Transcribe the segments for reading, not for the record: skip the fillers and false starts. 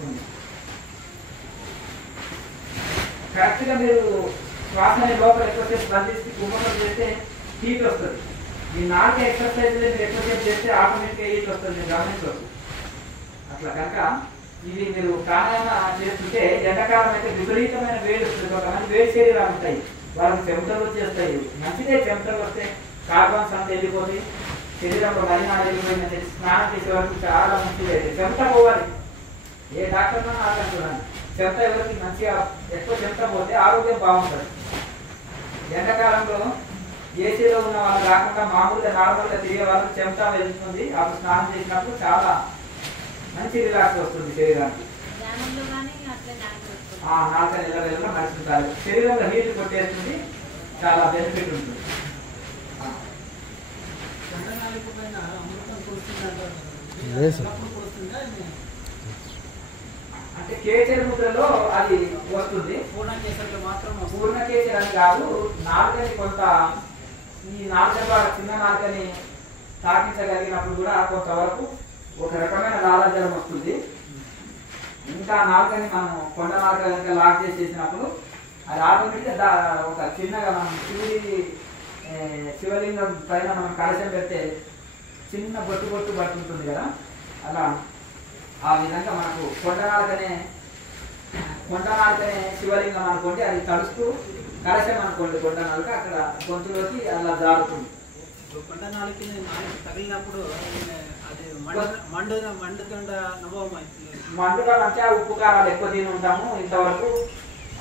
వస్తుంది. కరెక్ట్గా మీరు శ్వాసని లోపల ఎక్కువసేపు బంధిస్తే కుంభకం చేస్తే హీట్ వస్తుంది. ఈ నాలుగు ఎక్సర్సైజ్ మీరు ఎక్కువసేపు చేస్తే ఆటోమేటిక్గా హీట్ వస్తుంది, మీరు గమనించవచ్చు. అట్లా కనుక ఇది మీరు ప్రాణాయామ చేస్తుంటే ఎండాకాలం అయితే విపరీతమైన వేడి వస్తుంది. కొంతమంది వేడి శరీరాలు ఉంటాయి, వాళ్ళకి చెమటలు వచ్చేస్తాయి. మంచిదే, చెమటలు వస్తే కార్బన్స్ అంతా వెళ్ళిపోతాయి, శరీరంలో మలినాలు వెళ్ళిపోయిందంటే స్నానం చేసే వరకు చాలా మంచిది. అయితే చెమట పోవాలి, ఏ డాక్టర్ ఆటం చూడండి. చెమట ఎవరికి మంచిగా ఎక్కువ చెమట పోతే ఆరోగ్యం బాగుంటుంది. ఎండాకాలంలో ఏసీలో ఉన్న వాళ్ళు కాకుండా మామూలుగా నార్మల్గా తిరిగే వాళ్ళకి చెమట వెళ్తుంది. అప్పుడు స్నానం చేసినప్పుడు చాలా మంచి రిలాక్స్ వస్తుంది శరీరానికి. 4 నెలల నడుస్తుంటారు, శరీరంలో హీట్ కొట్టేస్తుంది, చాలా బెనిఫిట్ ఉంటుంది. అంటే కేచర్ ముద్రలో అది వస్తుంది, పూర్ణ కేచర్ అని కాదు. నాలుకని కొంత ఈ నాలుక చిన్న నాలుకని తాకించగలిగినప్పుడు కూడా కొంతవరకు ఒక రకమైన లాలాజలం వస్తుంది. ఇంకా నాలుకని మనం కొండ నాలుక కనుక లాక్ చేసేసినప్పుడు అది ఆటోమేటిక్గా ఒక చిన్నగా మనం శివలింగం పైన మనం కలశం పెడితే చిన్న బొట్టు పట్టుంటుంది కదా, అలా ఆ విధంగా మనకు కొండ నాలుకనే శివలింగం అనుకోండి, అది తడుస్తూ కలశం అనుకోండి కొండ నాలుక, అక్కడ గొంతులోకి అలా జారుతుంది. కొండ నాలుగు తగిలినప్పుడు మండుగా అంటే ఉప్పు కారాలు ఎక్కువ తిని ఉంటాము ఇంతవరకు.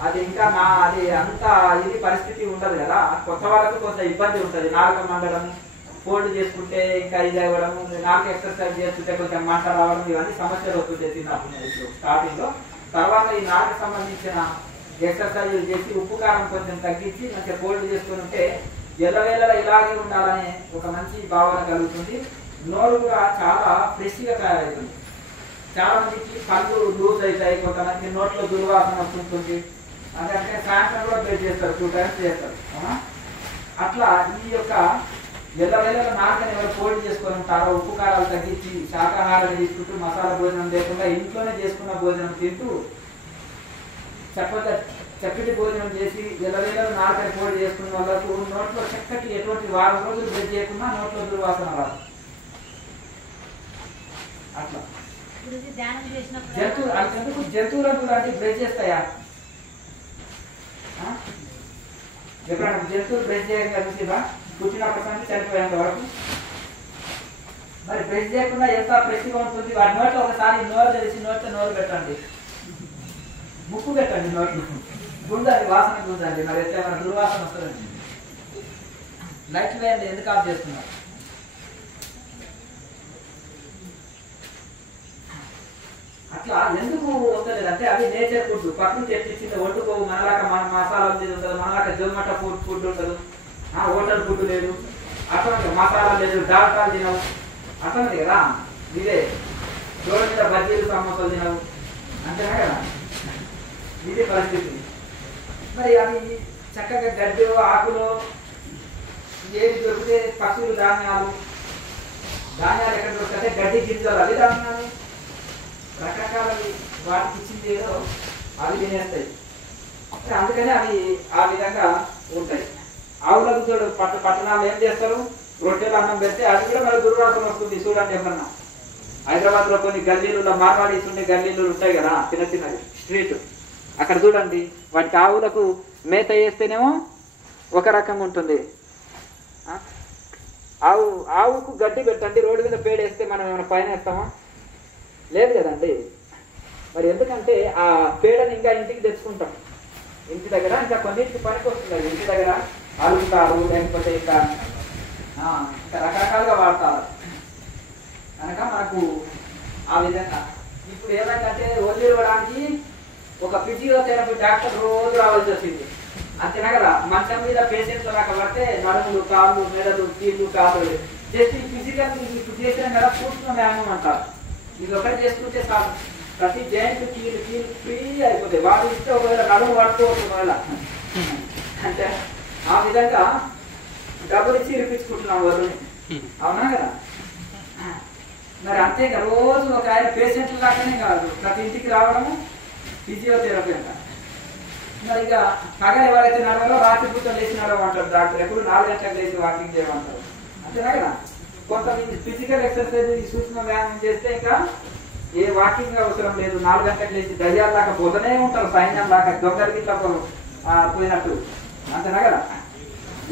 అది ఇంకా అది అంత ఇది పరిస్థితి ఉండదు కదా. కొత్త వాళ్ళకు కొంత ఇబ్బంది ఉంటుంది, నాలుక మండడం, ఫోల్డ్ చేసుకుంటే ఇంకా ఇది అవ్వడము, నాలుక ఎక్సర్సైజ్ చేస్తుంటే కొంచెం మంట రావడం, ఇవన్నీ సమస్యలు వస్తుంటాయి తిన్నప్పుడు స్టార్టింగ్ లో. తర్వాత ఈ నాలుగు సంబంధించిన ఎక్సర్సైజ్ చేసి ఉప్పు కారం కొంచెం తగ్గించి మంచిగా ఫోల్డ్ చేసుకుని ఉంటే ఎల్లవేళలా ఇలాగే ఉండాలనే ఒక మంచి భావన కలుగుతుంది. నోరు కూడా చాలా ఫ్రెష్గా తయారవుతుంది. చాలా మందికి కళ్ళు లూజ్ అవుతాయి, కొంతమందికి నోట్లో దుర్వాసన వస్తుంటుంది. అంటే సాయంత్రం కూడా బ్రష్ చేస్తారు, 2 times చేస్తారు. అట్లా ఈ యొక్క ఎల్లవేళలా నాలుకని ఎవరు ఫోల్డ్ చేసుకొని ఉంటారో ఉప్పు కారాలు తగ్గించి శాకాహారం తీసుకుంటూ మసాలా భోజనం లేకుండా ఇంట్లోనే చేసుకున్న భోజనం తింటూ చక్కటి భోజనం చేసి ఎల్లవేళలా నాలుకని ఫోల్డ్ చేసుకున్న వాళ్ళకు నోట్లో చక్కటి ఎటువంటి వారం రోజులు బ్రష్ చేయకుండా నోట్లో దుర్వాసన రాదు. అట్లా జంతువులకు లాంటి బ్రష్ చేస్తాయా? ఎప్పుడైనా జంతువులు బ్రష్ చేయగా చూసిరా? పుట్టినప్పటి నుంచి చనిపోయేంత వరకు. మరి బ్రష్ చేయకుండా ఎంత ఫ్రెష్గా ఉంటుంది. వాటి నోట్లో ఒకసారి నోరు తెలిసి నోరు పెట్టండి, ముక్కు పెట్టండి, నోట్లు గుంజండి, వాసన గుంజండి. మరి ఎట్లా ఏమైనా దుర్వాసన వస్తుందండి. లైట్లు వేయండి, ఎందుకు ఆఫ్ చేస్తున్నారు? అట్లా ఎందుకు వస్తలేదు అంటే అది నేచర్ ఫుడ్. ప్రకృతి ఎట్టించింది, వండుకోవు. మనలాగా మసాలా ఉండదు, మనలాగా జొమాటో ఫుడ్ ఉండదు, హోటల్ ఫుడ్ లేదు, అట్లా మసాలా లేదు, డాక్టర్లు తినవు, అట్లనే కదా. ఇదే రోడ్డు మీద బజ్జీలు సమోసాలు తినవు, అంతేనా కదా. ఇదే పరిస్థితి. మరి అవి చక్కగా గడ్డి ఆకులు ఏది దొరికితే పశువులు ధాన్యాలు ఎక్కడ దొరుకుతాయి? గడ్డి గింజలు, అవి ధాన్యాలు రకరకాలవి వాటికి ఇచ్చింది ఏదో అవి తినేస్తాయి. అందుకని అవి ఆ విధంగా ఉంటాయి. ఆవులకు చూడు పట్టణాలు ఏం చేస్తారు, రొట్టెలు అన్నం పెడితే అది కూడా మరి దుర్వాసన వస్తుంది. చూడండి, ఎప్పుడన్నా హైదరాబాద్ లో కొన్ని గల్లీలలో మార్వాడీస్ ఉండే గల్లీలు ఉంటాయి కదా, చిన్నవి స్ట్రీట్, అక్కడ చూడండి వాటికి ఆవులకు మేత వేస్తేనేమో ఒక రకంగా ఉంటుంది. ఆవుకు గడ్డి పెట్టండి, రోడ్డు మీద పేడేస్తే మనం ఏమైనా పైన వేస్తామా? లేదు కదండి. మరి ఎందుకంటే ఆ పేడని ఇంకా ఇంటికి తెచ్చుకుంటాం, ఇంటి దగ్గర ఇంకా కొన్నింటికి పనికి వస్తుంది. ఇంటి దగ్గర అలుగుతారు, లేకపోతే ఇంకా రకరకాలుగా వాడతారు కనుక మనకు ఆ విధంగా. ఇప్పుడు ఏమైందంటే ఒళ్ళు ఇవ్వడానికి ఒక ఫిజియోథెరపీ డాక్టర్ రోజు రావాల్సి వచ్చింది, అంతేనా కదా. మంచం మీద పేషెంట్స్ లాగా పడితే నడుములు, కాళ్ళు, మెడలు, కీళ్ళు, కాళ్ళు జస్ట్ ఈ ఫిజికల్ ఇప్పుడు చేసినాం కదా, కూర్చున్న వ్యాయామం అంటారు. ఇది ఒకటి చేసుకుంటే చాలు, ప్రతి జాయింట్ కీళ్ళు ఫ్రీ అయిపోతాయి. వాళ్ళు ఇస్తే ఒకవేళ నడుము పట్టుకోవచ్చు ఒకవేళ, అంటే ఆ విధంగా డబ్బులు ఇచ్చి ఇరిపించుకుంటున్నాం వాళ్ళని, అవునా కదా. మరి అంతే రోజు ఒక ఆయన పేషెంట్ లాగానే కాదు, ప్రతి ఇంటికి రావడము ఫిజియోథెరపీ అంట. మరి ఇక పగలు ఎవరైతే నడవాలో రాత్రి పూట లేచి నడవమంటారు డాక్టర్, ఎప్పుడు 4 గంటలకు లేచి వాకింగ్ చేయమంటారు. అంతేనా కదా. కొంత ఫిజికల్ ఎక్సర్సైజ్ సూక్ష్మ వ్యాయామం చేస్తే ఇంకా ఏ వాకింగ్ అవసరం లేదు. 4 గంటలకు లేచి దయ్యాల్లాగా పోతూనే ఉంటారు, సైన్యం లాగా దొంగలకి ఇట్లా పోయినట్టు. అంతేనా కదా.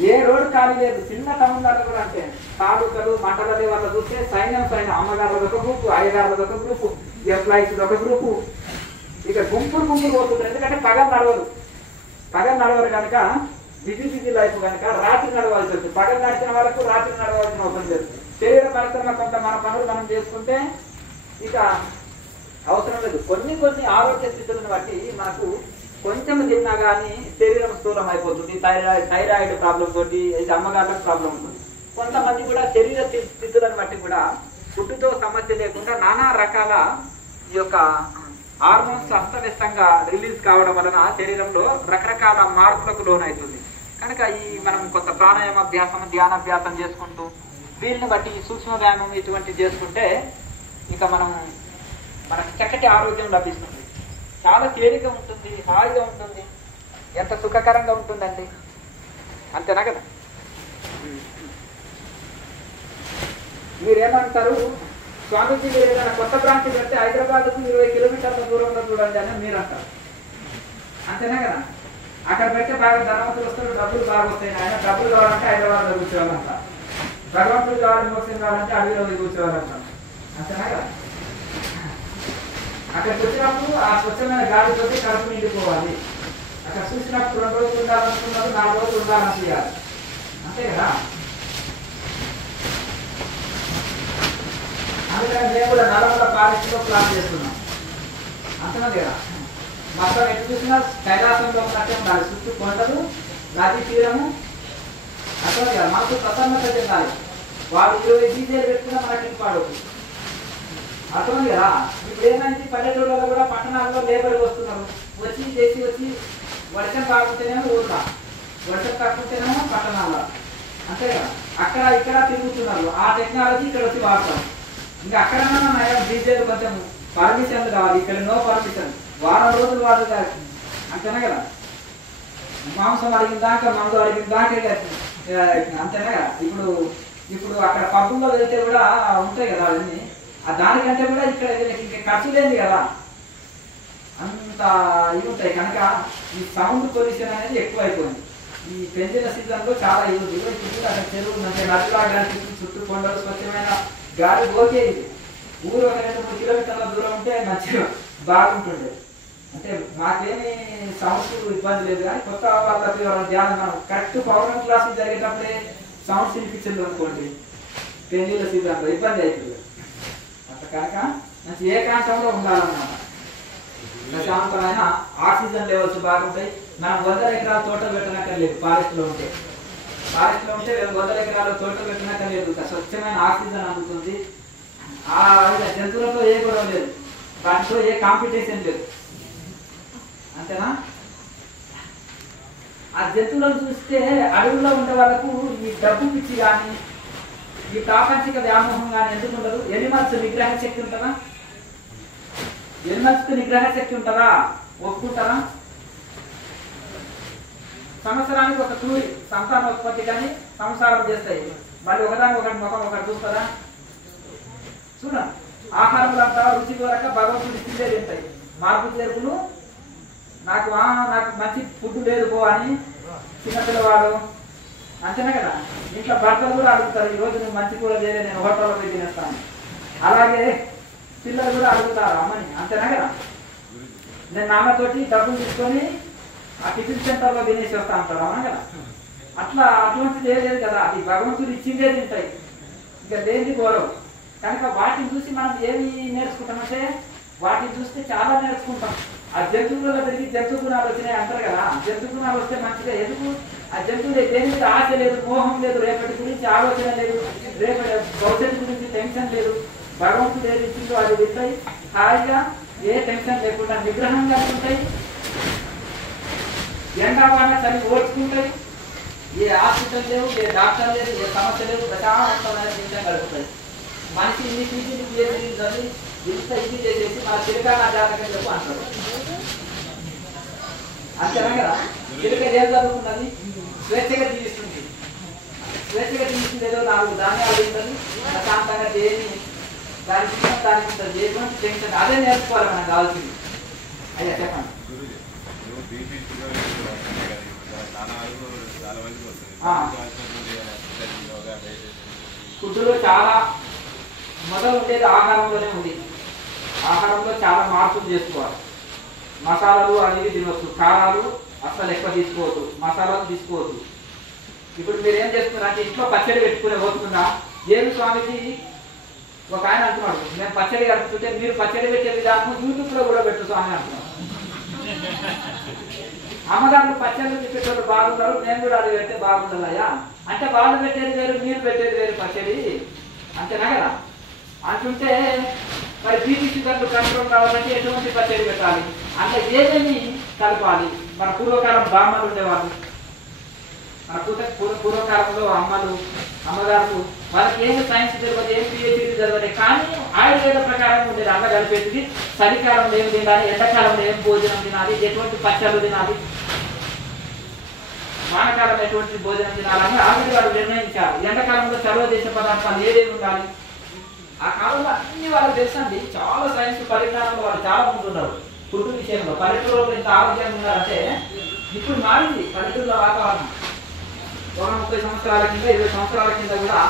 ఏ రోడ్డు ఖాళీ లేదు. చిన్న టౌన్లలో కూడా అంటే తాలూకలు మండలాలు వాళ్ళ చూస్తే సైన్యం అమ్మగారులది ఒక గ్రూపు, అయ్యగారులది ఒక గ్రూపు, ఎంప్లాయీస్ ఒక గ్రూపు, ఇక గుంపులు పోతుంటారు. ఎందుకంటే పగలు నడవరు కనుక బిజీ లైఫ్ కనుక రాత్రి నడవాల్సి వస్తుంది. పగలు నడిచిన వాళ్ళకు రాత్రి నడవాల్సిన అవసరం లేదు. శరీర పరిశ్రమ కొంత మన పనులు మనం చేసుకుంటే ఇక అవసరం లేదు. కొన్ని ఆరోగ్య స్థితులను బట్టి మనకు కొంచెం తిన్నా కానీ శరీరం స్థూలం అయిపోతుంది. థైరాయిడ్ ప్రాబ్లం తోటి అమ్మగారులకు ప్రాబ్లం ఉంటుంది. కొంతమంది కూడా శరీర స్థితులను బట్టి కూడా ఫుడ్తో సమస్య లేకుండా నానా రకాల ఈ యొక్క హార్మోన్స్ అస్తవ్యస్తంగా రిలీజ్ కావడం వలన శరీరంలో రకరకాల మార్పులకు లోనవుతుంది. కనుక మనం కొంత ప్రాణాయామాభ్యాసం ధ్యానాభ్యాసం చేసుకుంటూ వీళ్ళని బట్టి సూక్ష్మ వ్యాయామం ఇటువంటి చేసుకుంటే ఇక మనకు చక్కటి ఆరోగ్యం లభిస్తుంది. చాలా తేలిక ఉంటుంది, హాయిగా ఉంటుంది, ఎంత సుఖకరంగా ఉంటుందండి. అంతేనా కదా. మీరేమంటారు, స్వామీజీ మీరు ఏదైనా కొత్త బ్రాంచ్ పెడితే హైదరాబాద్కు 20 కిలోమీటర్ల దూరంలో చూడండి అని మీరు అంటారు. అంతేనా కదా. అక్కడ పెడితే బాగా ధనవంతులు వస్తారు, డబ్బులు బాగా వస్తాయి. ఆయన డబ్బులు కావాలంటే హైదరాబాద్లో కూర్చోవాలంట, భగవంతుడు కావాలని మోసం కావాలంటే అడవిలో కూర్చోవాలంటాం. అంతేనా కదా. అక్కడికి వచ్చినప్పుడు ఆ స్వచ్ఛమైన గాలితోటి కడుపు నిండిపోవాలి. అక్కడ చూసినప్పుడు 2 రోజులు ఉండాలనుకున్నప్పుడు 4 రోజులు ఉండాలనిపించాలి. అంతే కదా. అందుకని మేము కూడా నల్లమల ఫారెస్ట్లో ప్లాన్ చేస్తున్నాం. అంతేనా కదా. మొత్తం ఎటు చూసినా కైలాసంలో ఉన్నట్టే ఉండాలి. చుట్టూ కొండలు, నది తీరము. అంతేనా కదా. మనకు ప్రసన్నత చెందాలి. వాళ్ళు 20 డీజేలు పెట్టుకున్నా మనకి పాడవుతుంది. అర్థమైంది కదా. ఇప్పుడు ఏమైంది, పల్లెటూళ్ళలో కూడా పట్టణాల్లో లేబర్లు వస్తున్నారు. వచ్చి వర్షం బాగుంటేనేమో ఊర్లో, వర్షం తగ్గుంటేనేమో పట్టణాల్లో. అంతే కదా. అక్కడ ఇక్కడ తిరుగుతున్నారు. ఆ టెక్నాలజీ ఇక్కడ వచ్చి వాడతాం. ఇంకా అక్కడన్నా నయం డీజేలు కొంచెం పర్మిషన్లు కావాలి. ఇక్కడ నో పర్మిషన్. వారం రోజులు వాడు. అంతేనా కదా. మాంసం అడిగిన దాకా, మందు అడిగిన దాకా. అంతేనా కదా. ఇప్పుడు అక్కడ పబ్బుల్లో వెళ్తే కూడా ఉంటాయి కదా అవన్నీ. దానికంటే కూడా ఇక్కడ ఇంకా ఖర్చు లేదు కదా. అంత ఇవి ఉంటాయి కనుక ఈ సౌండ్ పొల్యూషన్ అనేది ఎక్కువ అయిపోయింది. ఈ పెంచిన సీజన్లో చాలా ఇది ఇప్పుడు అక్కడ చెరువు మంచి నదిలాగా చుట్టూ కొండలు, స్వచ్ఛమైన గాలి. ఓకే, ఇది ఊరు ఒక 2-3 కిలోమీటర్ల దూరం ఉంటే మంచిగా బాగుంటుండే. అంటే మాకేమీ సౌండ్స్ ఇబ్బంది లేదు. కానీ కొత్త వాళ్ళకి ధ్యానం మనం కరెక్ట్ పౌర్ణమి క్లాసులు జరిగేటప్పుడే సౌండ్స్ వినిపించింది అనుకోండి, పెళ్లిళ్ళ సీజన్లో ఇబ్బంది అవుతుంది. కనుక మంచి ఏకాంతంలో ఉండాలన్నమాట. ప్రశాంతమైన ఆక్సిజన్ లెవెల్స్ బాగుంటాయి. మనం 100 ఎకరాల తోటలు పెట్టనక్కర్లేదు. ఫారెస్ట్లో ఉంటే 100 ఎకరాల తోటలు పెట్టనక్కర్లేదు. స్వచ్ఛమైన ఆక్సిజన్ అందుతుంది. ఆ జంతువులతో ఏ గొడవ లేదు, వాటితో ఏ కాంపిటీషన్ లేదు. అంతేనా. ఆ జంతువులను చూస్తే అడవుల్లో ఉండే వాళ్ళకు ఈ డబ్బు పిచ్చి కానీ ఈ ప్రాపంచిక వ్యామోహం కానీ ఎందుకు ఉండదు. ఎనిమల్స్ నిగ్రహ శక్తి ఉంటుందా? ఎనిమల్స్ నిగ్రహ శక్తి ఉంటుందా? ఒప్పుకుంటారా? సంవత్సరానికి ఒక తూరి సంతానోత్పత్తి కానీ సంసారం చేస్తాయి. మళ్ళీ ఒకదాని ఒకటి ముఖం ఒకటి చూస్తారా? చూడండి. ఆహారంలో అంతా రుచి కోరక భగవంతుడి తిండే తింటాయి. మార్పు చేర్పులు నాకు మంచి ఫుడ్ లేదు పో అని చిన్నపిల్లవాడు. అంతేనా కదా. ఇంట్లో భర్తలు కూడా అడుగుతారు, ఈరోజు నువ్వు మంచి కూడా చేయలే, నేను హోటల్లో పోయి తినేస్తాను. అలాగే పిల్లలు కూడా అడుగుతారు అమ్మని. అంతేనా కదా. నేను నాన్నతోటి డబ్బులు తీసుకొని ఆ టిఫిన్ సెంటర్లో తినేసి వస్తా అంటారు. అవునా కదా. అటువంటిది లేదు కదా. అది భగవంతుడు ఇచ్చిందే తింటాయి, ఇంకా దేనికి గౌరవం. కనుక వాటిని చూసి మనం ఏమి నేర్చుకుంటామంటే వాటిని చూస్తే చాలా నేర్చుకుంటాం. ఆ జంతువులలో తిరిగి జంతు గుణాలు వచ్చినాయి అంటారు కదా. జంతు గుణాలు వస్తే మంచిగా. ఎందుకు? ఆ జంతువులు దేని మీద ఆశ లేదు, మోహం లేదు, రేపటి గురించి ఆలోచన లేదు, రేపటి భవిష్యత్తు గురించి టెన్షన్ లేదు. భగవంతుడు ఏది ఇచ్చిందో అది తింటాయి హాయిగా, ఏ టెన్షన్ లేకుండా నిగ్రహంగా ఉంటాయి. ఎండావాన చలి ఓడ్చుకుంటాయి. ఏ హాస్పిటల్ లేవు, ఏ డాక్టర్ లేదు, ఏ సమస్య లేదు, ప్రశాంతమైన జీవితం గడుపుతాయి. మనిషి ఇన్ని పీజీలు పిహెచ్డీలు చదివి ఇంత ఇది చేసేసి మన చిలక నా జాతకం చెప్పు అంటారు. అంతేనా కదా? చిలక ఏం చదువుకున్నది? స్వేచ్ఛగా జీవిస్తుంది. స్వేచ్ఛగా జీవిస్తుంది ఏదో 4 ధాన్యాలు తింటుంది, ప్రశాంతంగా దేని దానికి దానికి ఉంటుంది, ఎటువంటి టెన్షన్ అదే నేర్చుకోవాలి మనకు కావాల్సింది. అయ్యా చెప్పండి. ఫుడ్లో చాలా మొదలు ఉండేది ఆహారంలోనే ఉంది. ఆహారంలో చాలా మార్పులు చేసుకోవాలి. మసాలాలు అనేవి తినవచ్చు, కారాలు అసలు ఎక్కువ తీసుకోవద్దు, మసాలాలు తీసుకోవద్దు. ఇప్పుడు మీరు ఏం చేస్తున్నారంటే ఇంట్లో పచ్చడి పెట్టుకునే పోతున్నా, ఏమి స్వామిజీ ఒక ఆయన అంటున్నాడు, నేను పచ్చడి కలుపుతుంటే మీరు పచ్చడి పెట్టే విధానం యూట్యూబ్లో కూడా పెట్టు స్వామి అంటున్నాడు. అమ్మగారు పచ్చళ్ళు పెట్టేవాళ్ళు బాగున్నారు, నేను కూడా అది పెడితే బాగుంటుందయ్యా అంటే వాళ్ళు పెట్టేది వేరు, మీరు పెట్టేది వేరు పచ్చడి, అంతేనా కదా? అంటుంటే మరి బీపీ షుగర్లు కంట్రోల్ కావాలంటే ఎటువంటి పచ్చడి పెట్టాలి అంటే ఏమేమి కలపాలి? మన పూర్వకాలం బ్రాహ్మణులు ఉండేవాళ్ళు, మన పూర్వకాలంలో అమ్మగారు వాళ్ళకి ఏమి సైన్స్ తెలియదు, ఏం పిహెచ్డీ చదవలేదు, కానీ ఆయుర్వేద ప్రకారం ఉండేది. అంత కలిపేది చలికాలంలో ఏం తినాలి, ఎండాకాలంలో ఏం భోజనం తినాలి, ఎటువంటి పచ్చళ్ళు తినాలి, వానకాలం ఎటువంటి భోజనం తినాలని ఆల్రెడీ వాళ్ళు నిర్ణయించారు. ఎండాకాలంలో చలవ చేసే పదార్థాలు ఏదేమి ఉండాలి. ఆ కాలంలో అన్ని వాళ్ళకి తెలుసండి. చాలా సైన్స్ పరిజ్ఞానంలో వాళ్ళు చాలా ముందు ఉన్నారు ఫుడ్ విషయంలో. పల్లెటూరులో ఇంత ఆరోగ్యంగా ఉన్నారంటే ఇప్పుడు మారింది పల్లెటూరులో వాతావరణం. ఒక 30 సంవత్సరాల కింద 20 సంవత్సరాల కింద కూడా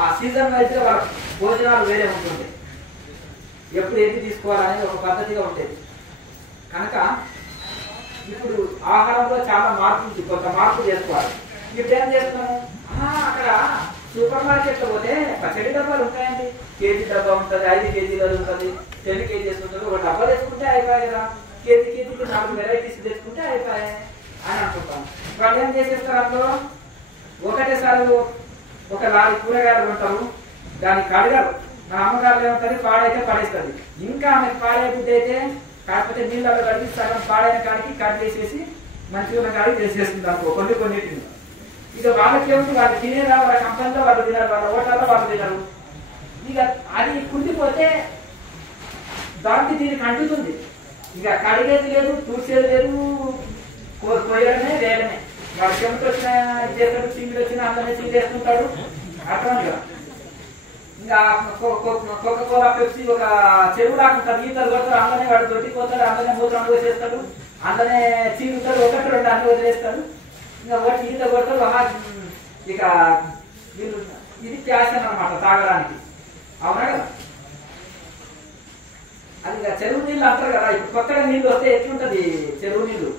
ఆ సీజన్ వైజ్ వాళ్ళ భోజనాలు వేరే ఉంటుంది. ఎప్పుడు ఏది తీసుకోవాలనేది ఒక పద్ధతిగా ఉండేది. కనుక ఇప్పుడు ఆహారంలో చాలా మార్పు ఉంది, కొంత మార్పు చేసుకోవాలి. ఇప్పుడు ఏం చేస్తున్నాము, అక్కడ సూపర్ మార్కెట్లో పోతే పచ్చడి డబ్బాలు ఉంటాయండి. కేజీ డబ్బా ఉంటుంది, 5 కేజీలు ఉంటుంది, 10 కేజీస్ ఉంటుంది. ఒక డబ్బా తెచ్చుకుంటే అయిపోయాయి కదా, కేజీకి 4 వెరైటీస్ తెచ్చుకుంటే అయిపోయాయి అని అనుకుంటాం. వాళ్ళు ఏం చేసేస్తారు, అందులో ఒకటేసారి ఒక లారీ కూరగాయలు ఉంటారు, దాన్ని కడగరు. మా అమ్మగారు ఏమంటుంది, పాడైతే పడేస్తుంది. ఇంకా ఆమెకు పాడే బుద్ధి అయితే కాకపోతే నీళ్ళలో కడిగి సగం పాడైన కాడికి కట్ చేసేసి మంచిగా ఉన్న కాడికి చేసేస్తుంది అనుకో కొన్నిటిని. ఇక వాళ్ళకి ఏమిటి, వాళ్ళు తినేదా వాళ్ళ కంపెనీలో వాళ్ళు తినరు, వాళ్ళ హోటల్లో వాళ్ళు తినరు. ఇక అది కుండిపోతే దానికి దీనికి అంటుతుంది. ఇక కడిగేది లేదు, తూర్చేది లేదు, కొయ్యడమే వేయడమే. వాడు చెమట వచ్చిన చేస్తాడు, చింగిడి వచ్చినా అందరినీ చింగేస్తుంటాడు. అట్లాంటిగా ఇంకా కోకా-కోలా పెప్సీ ఒక చెరువు లాకుంటాడు, ఈతలు కొడతాడు, అందరినీ వాడు దొడ్డిపోతాడు, అందరినీ మూత్రం వేసేస్తాడు, అందరినీ చీరుతాడు, 1-2 అన్ని వదిలేస్తాడు. ఇంకా ఒకటి ఈత కొడతాడు. ఇక వీళ్ళు ఇది ప్యాషన్ అనమాట తాగడానికి, అవునా కదా? అది ఇక చెరువు నీళ్ళు అంటారు కదా. ఇప్పుడు కొత్తగా నీళ్ళు వస్తే ఎట్లుంటది, చెరువు నీళ్ళు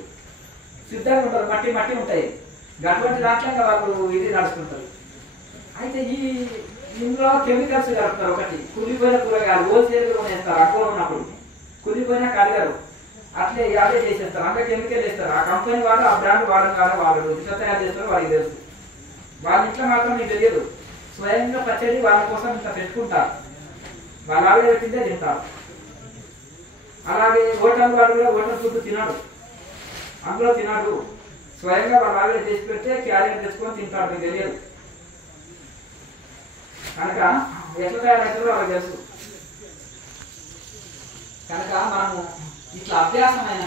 సిద్ధంగా ఉంటారు, మట్టి మట్టి ఉంటాయి. అటువంటి దాంట్లో ఇంకా వాళ్ళు ఇది నడుస్తుంటారు. అయితే ఇందులో కెమికల్స్ కలుపుతారు. ఒకటి కులిపోయిన కూరగాయలు హోల్సేల్గా వేస్తారు, అక్కువ ఉన్నప్పుడు కులిపోయినా కడగరు, అట్లే యాదే చేసేస్తారు. అంతా కెమికల్ వేస్తారు. ఆ కంపెనీ వాడు ఆ బ్రాండ్ వాడడం కాదు, వాళ్ళు ఇట్లా తయారు చేస్తారు, వాళ్ళకి తెలుసు. వాళ్ళ ఇంట్లో మాత్రం మీకు తెలియదు. స్వయంగా పచ్చడి వాళ్ళ కోసం ఇంత పెట్టుకుంటారు, వాళ్ళ ఆవిడ పెట్టిందే తింటారు. అలాగే హోటల్ వాడు కూడా హోటల్ ఫుడ్ తినడు, అందులో తినడు. స్వయంగా వాళ్ళ ఆవిడ చేసి పెడితే క్యారియర్ తెచ్చుకొని తింటాడు, మీకు తెలియదు. కనుక ఎట్లా తయారవుతారో వాళ్ళకి తెలుసు. కనుక మనము ఇట్లా అభ్యాసమైన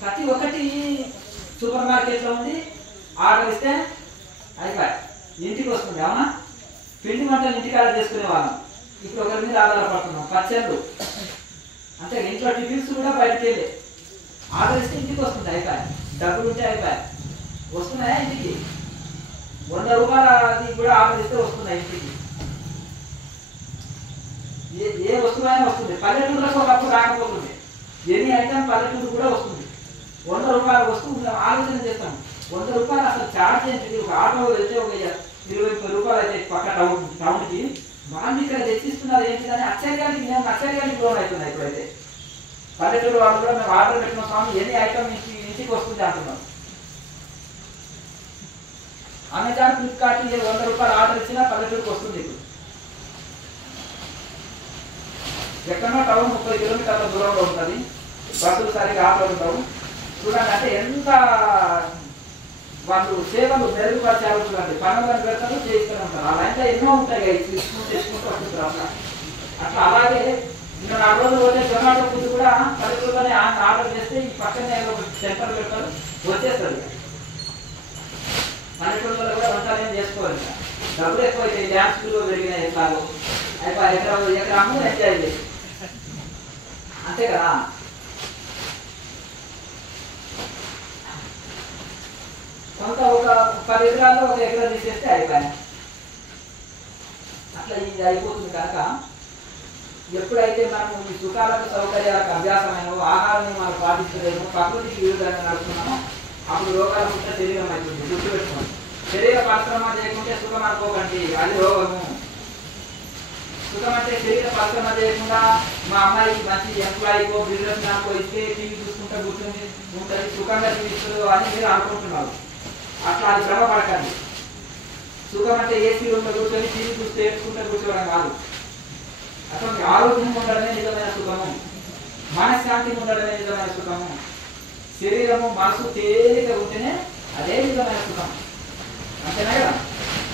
ప్రతి ఒక్కటి సూపర్ మార్కెట్లో ఉంది, ఆర్డర్ ఇస్తే అయిపోయి ఇంటికి వస్తుంది, అవునా? పిండి వంటలు ఇంటికాడ చేసుకునే వాళ్ళం, ఇప్పుడు ఒకరి మీద ఆధారపడుతున్నాం. పచ్చళ్ళు అంటే ఇంట్లో టిఫిన్స్ కూడా బయటకు వెళ్ళి ఆర్డర్ ఇస్తే ఇంటికి వస్తుంది, అయిపోయి. డబ్బులు ఉంటే అయిపోయి వస్తున్నాయా ఇంటికి. 100 రూపాయలది కూడా ఆర్డర్ ఇస్తే వస్తున్నాయి ఇంటికి. ఏ వస్తువైనా వస్తుంది. పల్లెటూరులకు ఒకప్పుడు రాకపోతుంది, ఎనీ ఐటమ్ పల్లెటూరు కూడా వస్తుంది. 100 రూపాయల వస్తువు ఆలోచన చేస్తాం. 100 రూపాయలు అసలు ఛార్జ్ ఏంటిది? ఒక ఆటో వెళ్తే ఒక 20-30 రూపాయలు అయితే పక్క టౌన్కి వాళ్ళు ఇక్కడ తెచ్చిస్తున్నారు ఏంటిదని ఆశ్చర్యానికి లోన్ అవుతున్నాయి. ఇప్పుడైతే పల్లెటూరు వాళ్ళు కూడా మేము ఆర్డర్ పెట్టిన స్వామి ఎనీ ఐటమ్ ఇంటికి వస్తుంది అంటున్నాం. అమెజాన్, ఫ్లిప్కార్ట్ 100 రూపాయలు ఆర్డర్ ఇచ్చినా పల్లెటూరుకి వస్తుంది. ఇప్పుడు ఎక్కడన్నా టౌన్ 30 కిలోమీటర్ల దూరంలో ఉంటుంది, బస్సులు సరిగా ఆటోలు ఉంటావు. చూడండి అంటే ఎంత వాళ్ళు సేవలు మెరుగుపరచాల్సి పనులను పెడతారు చేయిస్తూనే ఉంటారు. అలా ఇంకా ఎన్నో ఉంటాయి తెచ్చుకుంటూ వస్తుంటారు అట్లా. అట్లా అలాగే ఇంకా 4 రోజులు పోతే జొమాటో ఫుడ్ కూడా 10 రూపాయలే ఆర్డర్ చేస్తే ఈ పక్కనే ఒక సెంటర్ పెడతారు వచ్చేస్తారు. పల్లెటూళ్ళలో కూడా వంటలు ఏం చేసుకోవాలి. డబ్బులు ఎక్కువ అయితే డ్యాన్స్ స్కూల్లో పెరిగినాయి ఎట్లాగో అయిపోయి ఎకరాము ఎంజాయ్ చేసి అంతే కదా. కొంత ఒక 10 ఎకరాల్లో 1 ఎకరా తీసేస్తే అయిపోయాయి. అట్లా ఇది అయిపోతుంది కనుక ఎప్పుడైతే మనం ఈ సుఖాలకు సౌకర్యాలకు అభ్యాసమైన ఆహారాన్ని మనం పాటించలేము, ప్రకృతికి విరుద్ధంగా నడుస్తున్నామో అప్పుడు రోగాలు ఉంటే శరీరం అవుతుంది. గుర్తుపెట్టుకోండి. శరీర పరిశ్రమ చేయకుంటే సుఖం అనుకోకండి, అది రోగము. సుఖం అంటే శరీర పరిశ్రమ చేయకుండా మా అమ్మాయి మంచి ఎంప్లాయీకో బిజినెస్ మ్యాన్కో ఇస్తే టీవీ చూసుకుంటే కూర్చొని ఉంటుంది సుఖంగా జీవిస్తుంది అని మీరు అనుకుంటున్నారు. అట్లా అది శ్రమ పడకండి. సుఖం అంటే ఏసీ రూమ్లో కూర్చొని టీవీ చూస్తే ఏడ్చుకుంటే కూర్చోవడం కాదు. అసలు ఆరోగ్యం ఉండడమే నిజమైన సుఖము, మనశ్శాంతి ఉండడమే నిజమైన సుఖము. శరీరము మనసు తేలిక ఉంటేనే అదే నిజమైన సుఖం. అంతేనా కదా.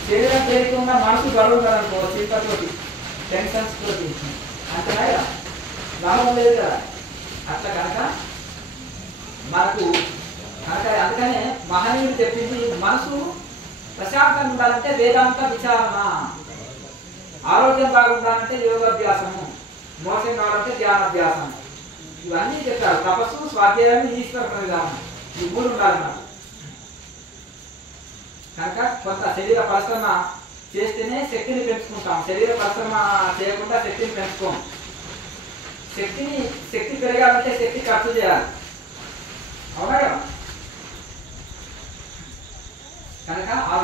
శరీరం తేలిక ఉన్న మనసు బరువు ఉండదనుకో, చింతతోటి టెన్షన్స్ తోటి, అంతేనా కదా, లాభం లేదు కదా. అట్లా కనుక మనకు అందుకనే మహనీయుడు చెప్పింది మనసు ప్రశాంతంగా ఉండాలంటే వేదాంత విచారణ, ఆరోగ్యం బాగుండాలంటే యోగాభ్యాసము, మోసం కావాలంటే ధ్యానాభ్యాసం. ఇవన్నీ చెప్పారు. తపస్సు, స్వాధ్యాయం, ఈశ్వర విధానం, ఈ 3 ఉండాలి మనకు. కనుక కొంత శరీర పరిశ్రమ చేస్తేనే శక్తిని పెంచుకుంటాం. శరీర పరిశ్రమ చేయకుండా శక్తిని పెంచుకోం. శక్తి పెరగాలంటే శక్తి ఖర్చు చేయాలి, అవునా కదా. కనుక ఆ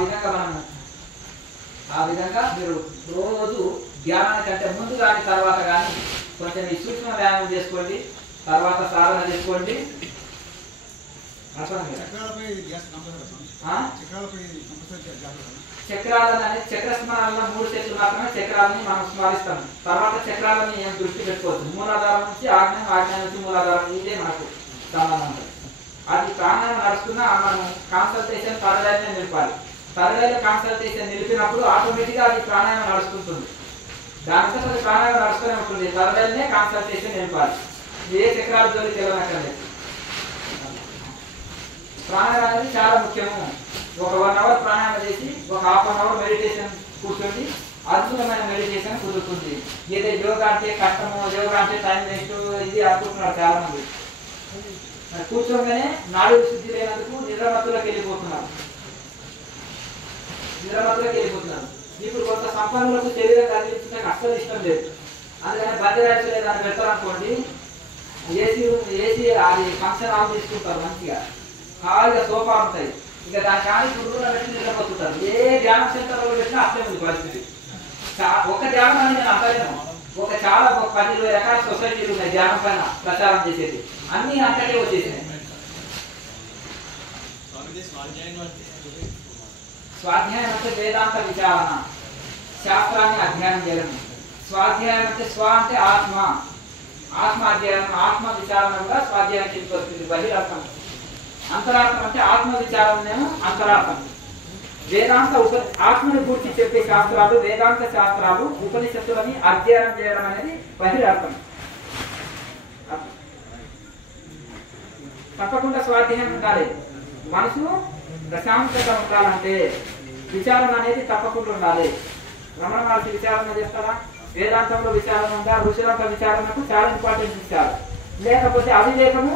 విధంగా మీరు రోజు ధ్యానానికంటే ముందు కానీ తర్వాత కానీ కొంచెం ఈ సూక్ష్మ వ్యాయామం చేసుకోండి, తర్వాత సాధన చేసుకోండి. చక్రాలను అనేది చక్రస్మరణలో 3 సెట్లు మాత్రమే చక్రాలని మనం స్మరిస్తాం. తర్వాత చక్రాలని ఏం దృష్టి పెట్టుకోవచ్చు. మూలాధారం నుంచి ఆజ్ఞానం, ఆజ్ఞానం నుంచి మూలాధారం, ఇదే మనకు సంబంధం ఉంటుంది. అది ప్రాణాయామం నడుస్తున్నా మనం కాన్సల్టేషన్ తరగతినే నిలపాలి. తరగతిలో కాన్సల్టేషన్ నిలిపినప్పుడు ఆటోమేటిక్గా అది ప్రాణాయామం నడుస్తుంటుంది. దానితో అది ప్రాణాయామం నడుస్తూనే ఉంటుంది. తరగతినే కాన్సల్టేషన్ నిలపాలి. ఏ చక్రాల జోలికి వెళ్ళనక్కర్లేదు. ప్రాణాయామం అనేది చాలా ముఖ్యము. ఒక 1 అవర్ ప్రాణాయామం చేసి ఒక ½ అవర్ మెడిటేషన్ కూర్చోండి, అద్భుతమైన మెడిటేషన్ కుదురుతుంది. ఏదో యోగా అంటే కష్టము, యోగా అంటే టైం వేస్ట్ ఇది అనుకుంటున్నారు చాలా మంది. కూర్చోగానే నాడులు శుద్ధి లేనందుకు నిద్రమత్తులోకి వెళ్ళిపోతున్నారు. ఇప్పుడు కొంత సంపన్నులకు శరీరం కదిలించడానికి అస్సలు ఇష్టం లేదు. అందుకని బద్దెరాచి లేదని పెడతారనుకోండి, ఏసీ అది ఫంక్షన్ హాల్ తీసుకుంటారు. మంచిగా హాయిగా సోఫా ఉంటాయి. ఇక దాని కానీ గురువులో పెట్టి నిద్రపోతుంటారు. ఏ ధ్యానం సెంటర్లో పెట్టినా అట్లే ఉంది పరిస్థితి. ఒక ధ్యానం అని నేను అంటలేను. చాలా 10-20 రకాల సొసైటీలు ఉన్నాయి ధ్యానం పైన ప్రచారం చేసేది. అన్ని అంతకే వచ్చేసినాయి. స్వాధ్యాయం అంటే వేదాంత విచారణ, శాస్త్రాన్ని అధ్యయనం చేయడం. స్వాధ్యాయం అంటే స్వ అంటే ఆత్మ, ఆత్మ అధ్యయనం, ఆత్మ విచారణ కూడా స్వాధ్యాయం కిందకి వస్తుంది. బహిరర్థం. అంతరార్థం అంటే ఆత్మ విచారణేమో అంతరార్థం. వేదాంత ఆత్మని గురించి చెప్పే శాస్త్రాలు, వేదాంత శాస్త్రాలు, ఉపనిషత్తులని అధ్యయనం చేయడం అనేది బహిరర్థం. తప్పకుండా స్వాధ్యాయం ఉండాలి. మనసు ప్రశాంతంగా ఉండాలంటే విచారణ అనేది తప్పకుండా ఉండాలి. రమణ మహర్షి విచారణ చేస్తారా? వేదాంతంలో విచారణ ఉందా? ఋషులంత విచారణకు చాలా ఇంపార్టెన్స్ ఇచ్చారు. లేకపోతే అవివేకము,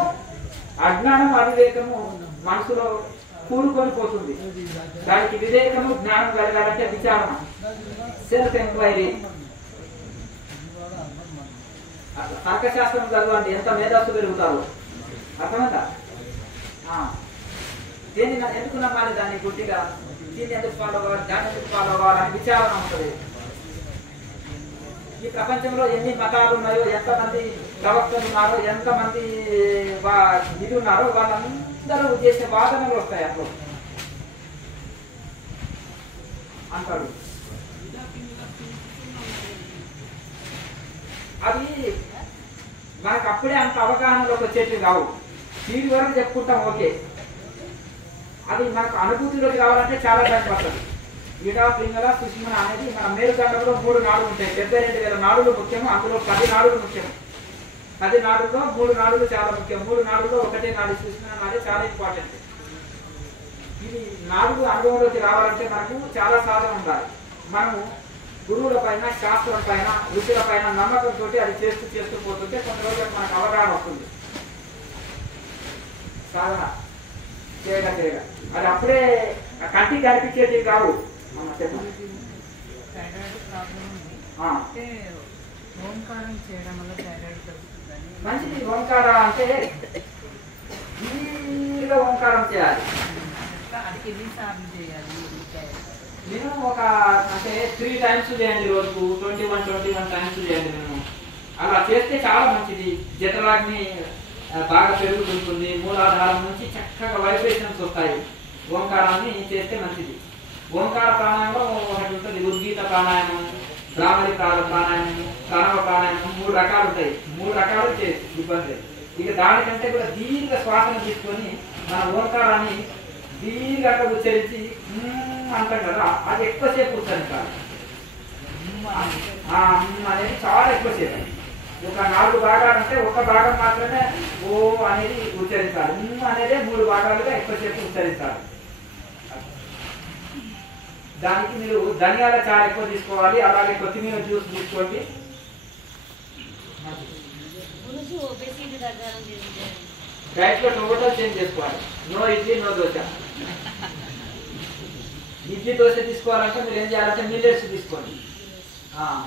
అజ్ఞానం, అవివేకము మనసులో కూరుకొని పోతుంది. దానికి వివేకము, జ్ఞానం కలగాలంటే విచారణ, సెల్ఫ్ ఎంక్వైరీ. తర్కశాస్త్రం చదవండి, ఎంత మేధస్సు పెరుగుతారు. అర్థమంతా దేన్ని ఎందుకు నమ్మాలి, దాన్ని గుడ్డిగా దీన్ని ఎందుకు ఫాలో అవ్వాలి, దాన్ని ఎందుకు ఫాలో అవ్వాలని విచారణ ఉంటుంది. ఈ ప్రపంచంలో ఎన్ని మతాలు ఉన్నాయో, ఎంతమంది ప్రవక్తలు ఉన్నారో, ఎంతమంది ఇది ఉన్నారో వాళ్ళందరూ చేసే వాదనలు వస్తాయి అప్పుడు అంటాడు. అవి మనకు అప్పుడే అంత అవగాహనలోకి వచ్చేటివి కావు. వీటి వరకు చెప్పుకుంటాం ఓకే. అది మనకు అనుభూతిలోకి రావాలంటే చాలా టైం పడుతుంది. ఈడ పింగళ సుష్మన అనేది మన మేరుగండంలో 3 నాడులు ఉంటాయి. 72,000 నాడులు ముఖ్యము. అందులో 10 నాడులు ముఖ్యము. 10 నాడుల్లో 3 నాడులు చాలా ముఖ్యం. 3 నాడుల్లో ఒకటే నాడు సుష్మన నాడే చాలా ఇంపార్టెంట్. ఇది నాలుగు అనుభవంలోకి రావాలంటే మనకు చాలా సాధన ఉండాలి. మనము గురువుల పైన, శాస్త్రం పైన, ఋషుల పైన నమ్మకంతో అది చేస్తూ పోతుంటే కొన్ని రోజులకు మనకు అవగాహన వస్తుంది. సాధన చేయగా అది అప్పుడే కంటికి కనిపించేది కావు. మంచిది. ఓంకార అంటే దీర్ఘ ఓంకారం చేయాలి. మినిమం ఒక అంటే 3 టైమ్స్ చేయండి రోజుకు. 21 టైమ్స్ చేయండి మినిమం. అలా చేస్తే చాలా మంచిది. జఠరాగ్ని బాగా పెరుగుతుంటుంది. మూలాధారం నుంచి చక్కగా వైబ్రేషన్స్ వస్తాయి. ఓంకారాన్ని చేస్తే మంచిది. ఓంకార ప్రాణాయంలో ఒకటి ఉంటుంది, ఉద్గీత ప్రాణాయామం, బ్రాహ్మణి ప్రాణాయామం, ప్రణవ ప్రాణాయామం, 3 రకాలు ఉంటాయి. 3 రకాలు చేసి ఇబ్బంది. ఇక దానికంటే కూడా దీర్ఘ శ్వాసను తీసుకొని మన ఓంకారాన్ని దీర్ఘంగా ఉచ్చరించి అంటాం కదా, అది ఎక్కువసేపు ఉచ్చరించాలి. అనేది చాలా ఎక్కువసేపు. ఒక 4 భాగాలు అంటే ఒక భాగం మాత్రమే ఓ అనేది ఉచ్చరించాలి. అనేది 3 భాగాలుగా ఎక్కువసేపు ఉచ్చరించాలి. దానికి మీరు ధనియాల చారు ఎక్కువ తీసుకోవాలి. అలాగే కొత్తిమీర జ్యూస్ తీసుకోండి. డైట్ లో టోటల్ చేంజ్ చేసుకోవాలి. No idli, no dosa. ఇడ్లీ దోశ తీసుకోవాలంటే మీరు ఏం చేయాలంటే మిల్లెట్స్ తీసుకోండి.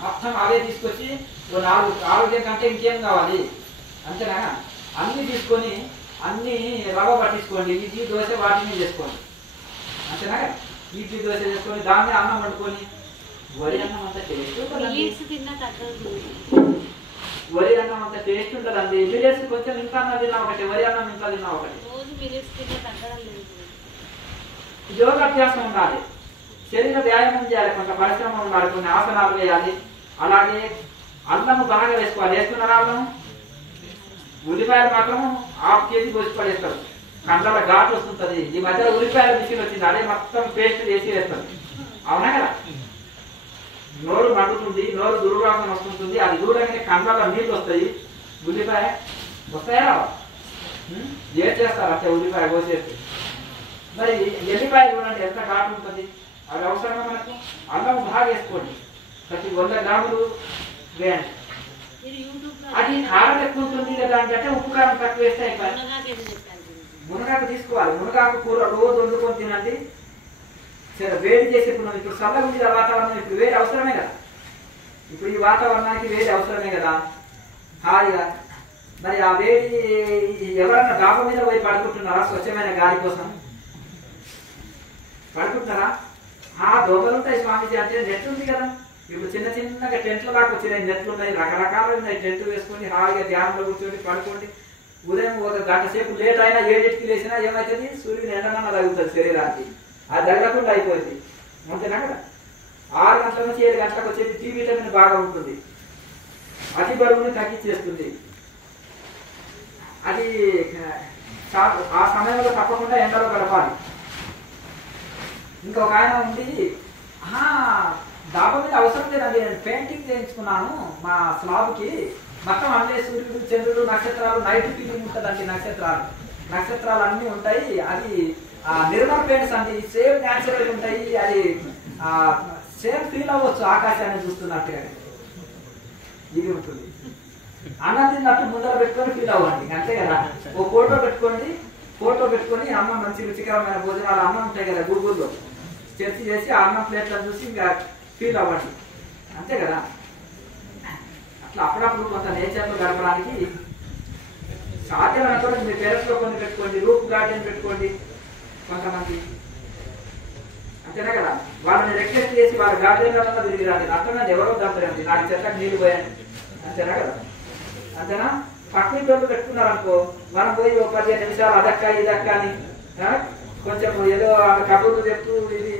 మొత్తం అవే తీసుకొచ్చి 4 ఆరోగ్యం కంటే ఇంకేం కావాలి అంతేనా? అన్ని తీసుకొని అన్ని రవ్వ పట్టించుకోండి. ఇడ్లీ దోశ వాటిని చేసుకోండి అంతేనా? ఇడ్లీ దోశ చేసుకొని దాన్ని అన్నం వండుకొని వరి అన్నం అంత టేస్ట్ ఉంటుందండి. వరి అన్నం అంత టేస్ట్ ఉంటుందండి. మిల్లెట్స్ కొంచెం ఇంత అన్నం తిన్నా ఒకటి, వరి అన్నం ఇంత తిన్నా ఒకటి. యోగాభ్యాసం ఉండాలి. శరీర వ్యాయామం చేయాలి. కొంత పరిశ్రమ ఉండాలి. కొన్ని ఆసనాలు వేయాలి. అలాగే అల్లము బాగా వేసుకోవాలి. వేసుకున్నారా అల్లం? ఉల్లిపాయలు మాత్రం 1/2 కేజీ కోసి పడేస్తారు. కండ్ల ఘాటు వస్తుంటది. ఈ మధ్యలో ఉల్లిపాయల మిషన్ వచ్చింది. అదే మొత్తం పేస్ట్ చేసి వేస్తారు. అవునా కదా? నోరు మండుతుంది, నోరు దుర్వాసన వస్తుంటుంది. అది దూరంగానే కండ్ల నీళ్ళు వస్తాయి. ఉల్లిపాయ వస్తాయా? ఏం చేస్తారు అంటే ఉల్లిపాయ కోసేస్తే. మరి ఎల్లిపాయ చూడండి ఎంత ఘాటు ఉంటుంది. అది అవసరమా మనకు? అల్లం బాగా వేసుకోండి. ప్రతి 100 గ్రాములు వేయండి. అది కారం ఎక్కువ ఉంటుంది కదా అంటే ఉప్పు కారం తక్కువ వేస్తే అయిపోయి. మునగాకు తీసుకోవాలి. మునగాకు కూర రోజు వండుకొని తినండి. సరే వేడి చేసి ఇప్పుడు చల్లగా ఉంది కదా వాతావరణం. ఇప్పుడు వేడి అవసరమే కదా. ఇప్పుడు ఈ వాతావరణానికి వేడి అవసరమే కదా హాయిగా. మరి ఆ వేడి ఎవరన్నా డాబా మీద పోయి పడుకుంటున్నారా? స్వచ్ఛమైన గాలి కోసం పడుకుంటున్నారా? దోమలు ఉంటాయి స్వామీజీ అంటే నెట్ ఉంది కదా. ఇప్పుడు చిన్నగా టెంట్లు దాకా వచ్చినాయి. నెట్లు ఉన్నాయి, రకరకాలు ఉన్నాయి. టెంట్ వేసుకొని హాయిగా ధ్యానంలో కూర్చొని పడుకోండి. ఉదయం 1 గంట సేపు లేట్ అయినా 7కి లేచినా ఏమవుతుంది? సూర్యుని ఎండనన్నా తగ్గుతుంది శరీరానికి. అది తగ్గకుండా అయిపోయింది అంతేనా కదా? 6 గంటల నుంచి 7 గంటలకు వచ్చేది డి విటమిన్ బాగా ఉంటుంది. అతి బరువుని తగ్గించేస్తుంది. అది ఆ సమయంలో తప్పకుండా ఎండలో గడపాలి. ఇంకొక ఆయన ఉండి డాబా మీద అవసరం లేదండి, నేను పెయింటింగ్ చేయించుకున్నాను మా స్లాబ్కి, మొత్తం అన్నీ సూర్యుడు, చంద్రుడు, నక్షత్రాలు, నైట్ ఫీలింగ్ ఉంటుందండి. నక్షత్రాలు అన్నీ ఉంటాయి. అది నిర్మల్ పెయింట్స్ అండి. సేమ్ న్యాచురల్ ఉంటాయి. అది సేమ్ ఫీల్ అవ్వచ్చు ఆకాశాన్ని చూస్తున్నట్టుగా. ఇది ఉంటుంది. అన్నం తిన్నట్టు ముందర పెట్టుకొని ఫీల్ అవ్వండి అంతే కదా. ఓ ఫోటో పెట్టుకొని అన్నం మంచి రుచికరమైన భోజనాలు అన్నం ఉంటాయి కదా గూగుల్లో చర్చ చేసి ఆ అన్నం ప్లేట్లను చూసి ఇంకా ఫీల్ అవ్వండి అంతే కదా. అట్లా అప్పుడప్పుడు కొంత నేచర్లో గడపడానికి సాధ్యమైనంత మీ టెరెస్లో కొన్ని పెట్టుకోండి. రూఫ్ గార్డెన్ పెట్టుకోండి కొంతమంది అంతేనా కదా. వాళ్ళని రిక్వెస్ట్ చేసి వాళ్ళ గార్డెన్లో తిరిగి రాండి. అర్థమైంది? ఎవరో దాంతో నాకు చెట్లకు నీళ్ళు పోయండి అంతేనా కదా. అంతేనా? పక్కన పెట్టుకున్నారనుకో, మనం పోయి ఒక 15 నిమిషాలు అదక్క ఇదక్క అని కొంచెం ఏదో కబుర్లు చెప్తూ ఇది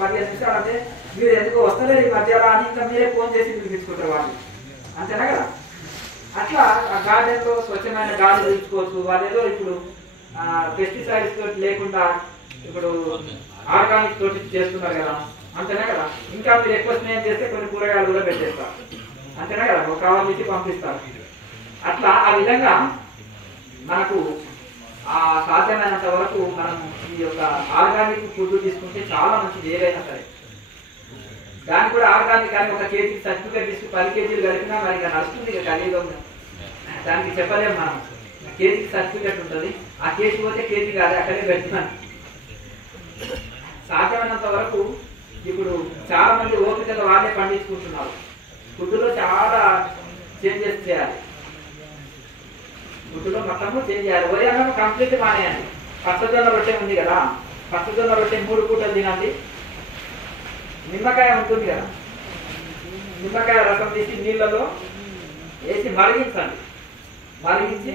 15 నిమిషాలు అంటే మీరు ఎందుకో వస్తలేరు ఈ మధ్యలో అని ఇంకా మీరే ఫోన్ చేసి పిలిపించుకుంటారు వాళ్ళు అంతేనా కదా. అట్లా ఆ గార్డెన్ లో స్వచ్ఛమైన గాలి పీల్చుకోవచ్చు. వాళ్ళు ఏదో ఇప్పుడు పెస్టిసైడ్స్ తోటి లేకుండా ఇప్పుడు ఆర్గానిక్ తోటి చేస్తున్నారు కదా, అంతేనా కదా. ఇంకా మీరు ఎక్కువ స్నేహం చేస్తే కొన్ని కూరగాయలు కూడా పెట్టేస్తారు, అంతేనా కదా. ఒక కవర్ తీసి పంపిస్తారు. అట్లా ఆ విధంగా మనకు ఆ సాధ్యమైనంత వరకు మనం ఈ యొక్క ఆర్గానిక్ ఫుడ్ తీసుకుంటే చాలా మంచిది. ఏదైనా సరే దానికి కూడా ఆర్గానిక్ అని ఒక కేజీ సర్టిఫికేట్ తీసుకుని 10 కేజీలు కలిపినా మరి ఇక నడుస్తుంది. ఇక కలియుగం దానికి చెప్పలేము మనం. కేజీకి సర్టిఫికేట్ ఉంటుంది, ఆ కేజీ పోతే కేజీ కాదు, అక్కడే పెడుతున్నాను. సాధ్యమైనంత వరకు ఇప్పుడు చాలా మంది ఓపికగా వాళ్ళే పండించుకుంటున్నారు. ఫుడ్లో చాలా చేంజెస్ చేయాలి, ఫుడ్లో మొత్తము చేంజ్ చేయాలి. వరి అన్నం కంప్లీట్ మానేయండి. పచ్చజొన్న రొట్టె ఉంది కదా, పచ్చజొన్న రొట్టె 3 పూటలు తినండి. నిమ్మకాయ ఉంటుంది కదా, నిమ్మకాయ రసం తీసి నీళ్ళలో వేసి మరిగించండి. మరిగించి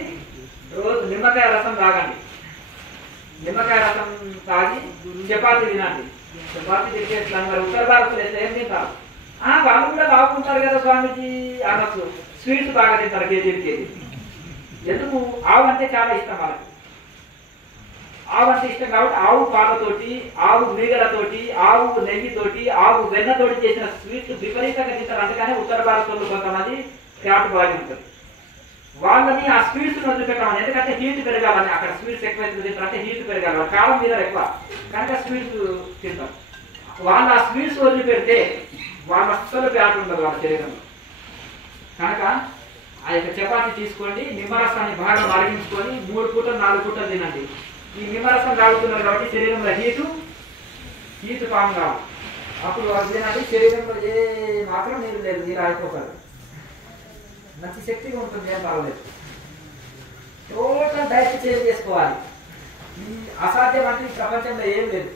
రోజు నిమ్మకాయ రసం తాగండి. నిమ్మకాయ రసం తాగి చపాతీ తినండి. చపాతీ తిరిగేట్లా మరి ఉత్తర భారత్లో ఏం తింటారు? వాళ్ళు కూడా బాగుంటారు కదా స్వామీజీ అనొచ్చు. స్వీట్స్ బాగా తింటారు కేజీ. ఎందుకు? ఆవు అంటే చాలా ఇష్టం వాళ్ళకి. ఆవు అంటే ఇష్టం కాబట్టి ఆవు పాలతోటి, ఆవు మీగడతోటి, ఆవు నెయ్యితోటి, ఆవు వెన్నతోటి చేసిన స్వీట్స్ విపరీతంగా తింటారు. అందుకనే ఉత్తర భారతంలో కొంతమంది ఫ్యాట్ బాగా ఉంటుంది. వాళ్ళని ఆ స్వీట్స్ వదిలిపెట్టామని, ఎందుకంటే హీట్ పెరగాలని. అక్కడ స్వీట్స్ ఎక్కువ తింటారు అంటే హీట్ పెరగాలి, కాలం మీద ఎక్కువ కనుక స్వీట్స్ తింటారు. వాళ్ళు ఆ స్వీట్స్ వదిలిపెడితే వాళ్ళ అస్సలు ఫ్యాట్ ఉండదు వాళ్ళ శరీరంలో. కనుక ఆ యొక్క చపాతీ తీసుకోండి, నిమ్మరసాన్ని బాగా మరిగించుకొని 3 పూటలు 4 పూటలు తినండి. ఈ నిమ్మరసం తాగుతున్నారు కాబట్టి శరీరంలో హీట్ ఫామ్ కావాలి. అప్పుడు అది తినండి, శరీరంలో ఏ మాత్రం నీళ్ళు లేదు, నీళ్ళు ఆగిపోతారు, మంచి శక్తిగా ఉంటుంది, ఏం పర్వాలేదు. టోటల్ డైట్ చేంజ్ చేసుకోవాలి. ఈ అసాధ్యం అంటే ఈ ప్రపంచంలో ఏం లేదు.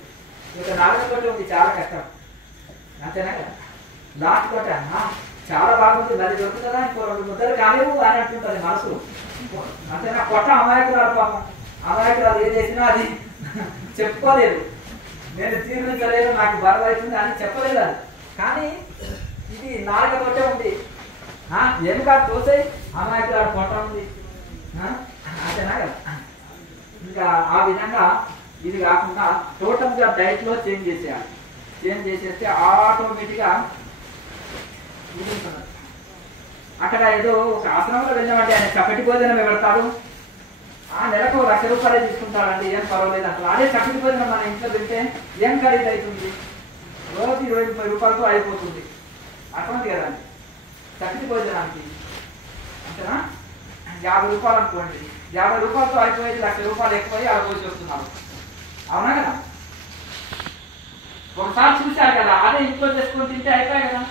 ఇక 4 కోట ఉంది, చాలా కష్టం, అంతేనా కదా. లాస్ట్ కోట చాలా బాగుంటుంది, అది దొరుకుతుందా 2 ముద్దలు కాలేవు అని అంటుంటుంది మనసు, అంతేనా. కొట్ట అమాయకురాలు, పాపం అమాయకురాలు ఏం చేసినా అది చెప్పుకోలేదు. నేను తీర్చలేదు, నాకు బరువు అవుతుంది అని చెప్పలేదు అది. కానీ ఇది 4 కోట ఉంది, ఏమి కాదు తోసే అమాయకురాలు పొట్ట ఉంది, అంతేనా కదా. ఇంకా ఆ విధంగా ఇది కాకుండా టోటల్గా డైట్లో చేంజ్ చేసేయాలి. చేంజ్ చేసేస్తే ఆటోమేటిక్గా ఇది ఉంటుంది. అక్కడ ఏదో ఒక ఆశ్రమంలో వెళ్ళామంటే ఆయన చప్పటి భోజనం పెడతాడు, నెలకు 1,00,000 రూపాయలే తీసుకుంటాడండి, ఏం పర్వాలేదు. అసలు అదే చప్పటి భోజనం మన ఇంట్లో పెడితే ఏం ఖరీదు అవుతుంది? రోజు 20-30 రూపాయలతో అయిపోతుంది. అటువంటి కదండి చప్పటి భోజనానికి, అంతేనా. 50 రూపాయలు అనుకోండి, 50 రూపాయలతో అయిపోయేది 1,00,000 రూపాయలు ఎక్కువై అలా పోసి వస్తున్నారు, అవునా కదా. ఒకసారి చూశారు కదా, అదే ఇంట్లో చేసుకొని తింటే అయిపోయాయి కదా.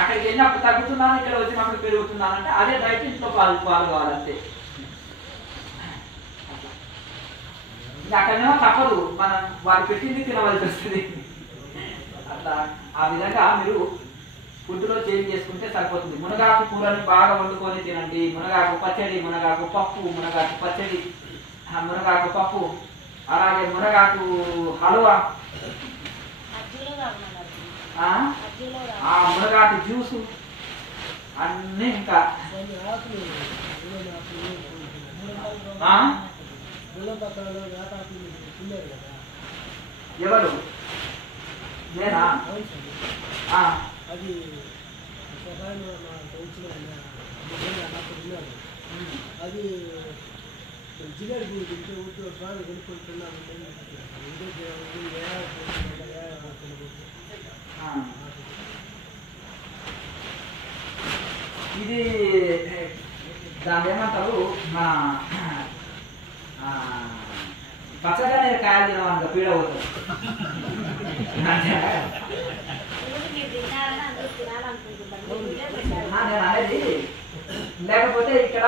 అక్కడికి వెళ్ళినప్పుడు తగ్గుతున్నాను, ఇక్కడ వచ్చినప్పుడు పెరుగుతున్నాను అంటే అదే డైట్ ఇంట్లో పాలు కావాలంటే. అక్కడనేమో తప్పదు, మనం వాళ్ళు పెట్టింది తినవలసి వస్తుంది. అట్లా ఆ విధంగా మీరు ఫుడ్లో చేంజ్ చేసుకుంటే సరిపోతుంది. మునగాకు కూరని బాగా వండుకొని తినండి. మునగాకు పచ్చడి, మునగాకు పప్పు, మునగాకు పచ్చడి, మునగాకు పప్పు, అలాగే మునగాకు హల్వా, మునగాకు జ్యూసు అన్నీ. ఇంకా ఎవరు? నేనా? అది అది జిలేబీ తింటే ఊరితో బాగా కొనుక్కుంటున్నాను. ఇది దాన్ని ఏమంటారు, మన పచ్చగానే కాయలు తినమని పీడ అవుతుంది. నేను అనేది లేకపోతే ఇక్కడ